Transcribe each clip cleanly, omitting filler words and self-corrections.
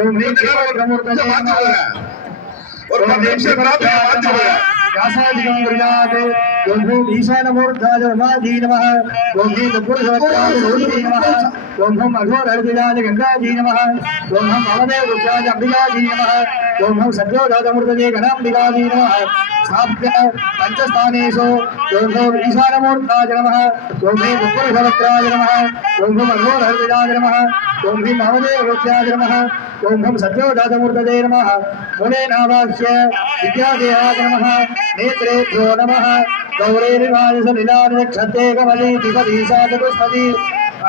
ஓம் ஹ்ரீம் ஸ்ரீவக்ரமூர்த்தஜே நமஹ ஒரு 10 நிமிஷம் பிரார்த்தனை வாங்கிடுங்க. व्यासादिकं गृह्णात् ओम ह्रीं ईशानमूर्धाय उमाजी नमः ओम ह्रीं दुर्गुरुवक्त्राय सूर्यै नमः ओम हं अघोरहृदयाय गंगाजी नमः ओम हं भवदेव वृक्षाय अंबिकाजी नमः ओम हं सद्योजातमूर्तये गणाम्बिकाजी नमः साभ्य पंचस्थानेषु ओम ह्रीं ईशानमूर्धाय नमः ओम ह्रीं दुर्गुरुवक्त्राय नमः ओम हं अघोरहृदयाय नमः ओम ह्रीं भवदेव वृक्षाय नमः ओम हं सद्योजातमूर्तये नमः मुने नावाक्य विद्यादेहाय नमः नेत्रेभ्यो नमः गौरेरिवायुसलिलाक्षते कमलीतिपदीशाचतुष्पदी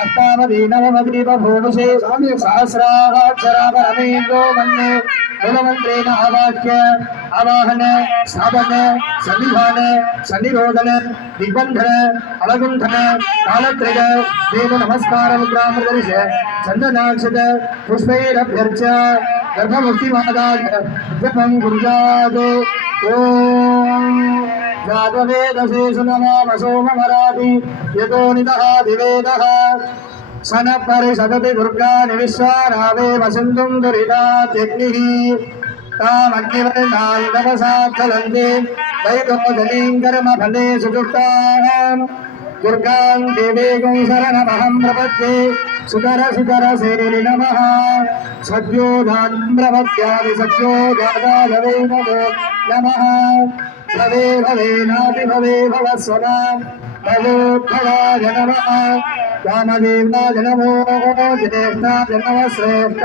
अष्टामदी नवमदी बभूषे सहस्राक्षरापरमेन्द्रो मन्ये मूलमन्त्रेण आवाक्य आवाहन स्थापन सन्निधान सन्निरोधन दिग्बन्धन अवगुण्ठन कालत्रय देव नमस्कार मुद्रामृदर्श चन्दनाक्षत पुष्पैरभ्यर्च्य गर्भमुक्तिमादाय जपं कुर्यात् ओम जातवेदसे सुनमाम सोममराति यतो नितः दिवेदः सन परिषदति दुर्गानि विश्वानावे वसन्तुं दुरितात्यग्निः तामग्निवर्णान् तपसा चलन्ति वैदोजनीं कर्मफले सुजुष्टाम् दुर्गां देवीं शरणमहं प्रपद्ये सुकर सुकर सेरि नमः सद्योजान् प्रपद्यामि सद्योजातादवे नमो नमः भवे भवेनापि भवे भवस्वनां भवोद्भवाय नमः वामदेवाय नमो ज्येष्ठाय नमः श्रेष्ठ